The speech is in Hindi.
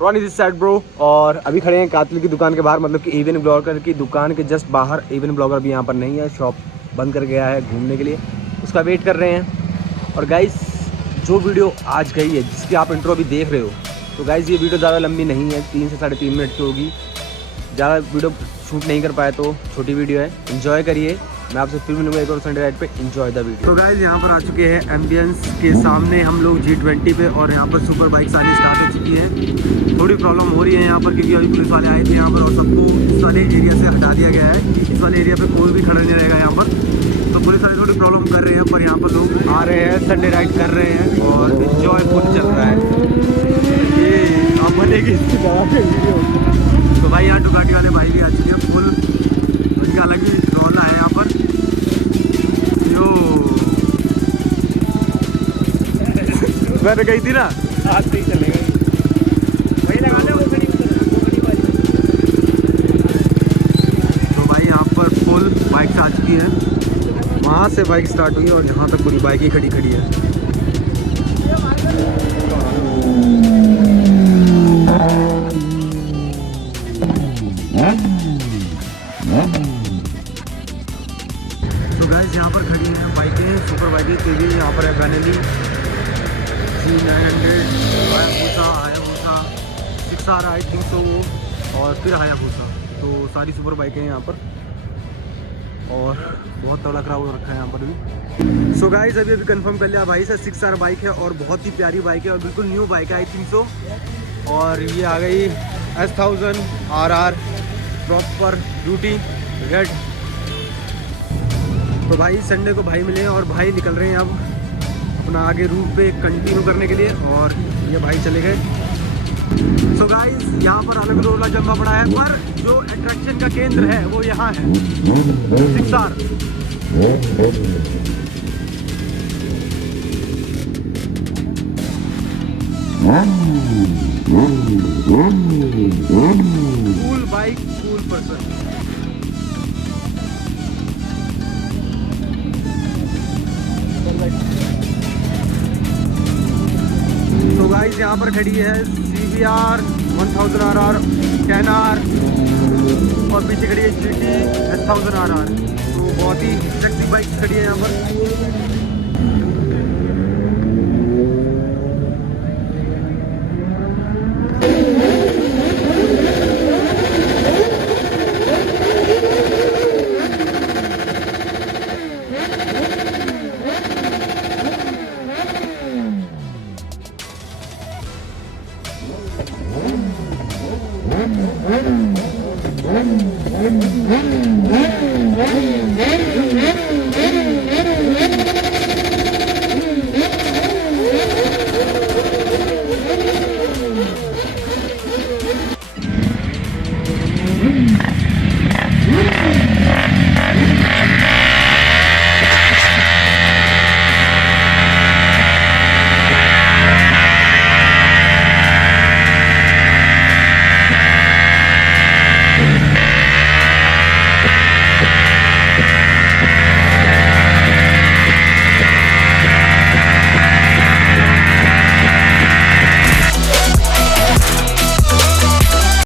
Ronnie this side bro. और अभी खड़े हैं कातिल की दुकान के बाहर, मतलब कि इवन ब्लॉगर की दुकान के जस्ट बाहर। इवन ब्लॉगर अभी यहाँ पर नहीं है, शॉप बंद कर गया है घूमने के लिए, उसका वेट कर रहे हैं। और गाइस जो वीडियो आज गई है, जिसकी आप इंट्रो अभी देख रहे हो, तो गाइस ये वीडियो ज़्यादा लंबी नहीं है, 3 से 3.5 मिनट की होगी। ज़्यादा वीडियो शूट नहीं कर पाए तो छोटी वीडियो है, एंजॉय करिए। मैं आपसे फिर मिलूंगा एक और संडे राइड पे। Enjoy the video. तो गाइस यहाँ पर आ चुके हैं एम्बियंस के सामने हम लोग G20 पे, और यहाँ पर सुपर बाइक्स आनी स्टार्ट हो चुकी है। थोड़ी प्रॉब्लम हो रही है यहाँ पर, क्योंकि अभी पुलिस वाले आए थे यहाँ पर और सबको इस वाले एरिया से हटा दिया गया है। इस वाले एरिया पे कोई भी खड़ा नहीं रहेगा यहाँ पर, तो पुलिस वाले थोड़ी प्रॉब्लम कर रहे हैं। पर यहाँ पर लोग आ रहे हैं, संडे राइड कर रहे हैं और एंजॉय फुल चल रहा है। ये आप बनेगी तो भाई यहाँ डुकाटी वाले भाई भी आ चुके हैं फुल, उनका अलग ही रौला है यहाँ पर। यो मैंने गई थी ना, आज से ही चलेगा वही लगा ले, वो बड़ी वाली। तो भाई यहाँ पर फुल बाइक्स आ चुकी है, वहाँ से बाइक स्टार्ट हुई है और यहाँ तक पूरी बाइक ही खड़ी है। तो गाइस यहाँ पर खड़ी हैं बाइकें, सुपर बाइकें। तो भी यहाँ पर है Benelli C900, Hayabusa 6R I think तो, और फिर हायाबुसा। तो सारी सुपर बाइकें हैं यहाँ पर और बहुत तगड़ा क्राउड रखा है यहाँ पर भी। सो गाइस अभी कंफर्म कर लिया भाई से, 6R बाइक है और बहुत ही प्यारी बाइक है और बिल्कुल न्यू बाइक है आई थिंक सो। और ये आ गई S1000 RR proper duty red. तो भाई संडे को भाई मिले और भाई निकल रहे हैं अब अपना आगे रूट पे कंटिन्यू करने के लिए, और ये भाई चले गए। सो गाइस यहाँ पर अलग रोला जमा पड़ा है, पर जो अट्रैक्शन का केंद्र है वो यहाँ है 6R। Cool bike, cool person. तो गाइस यहाँ पर खड़ी है CBR 1000 RR 10R और पीछे खड़ी है GT S1000 RR। तो बहुत ही सेक्सी बाइक खड़ी है यहाँ पर। What?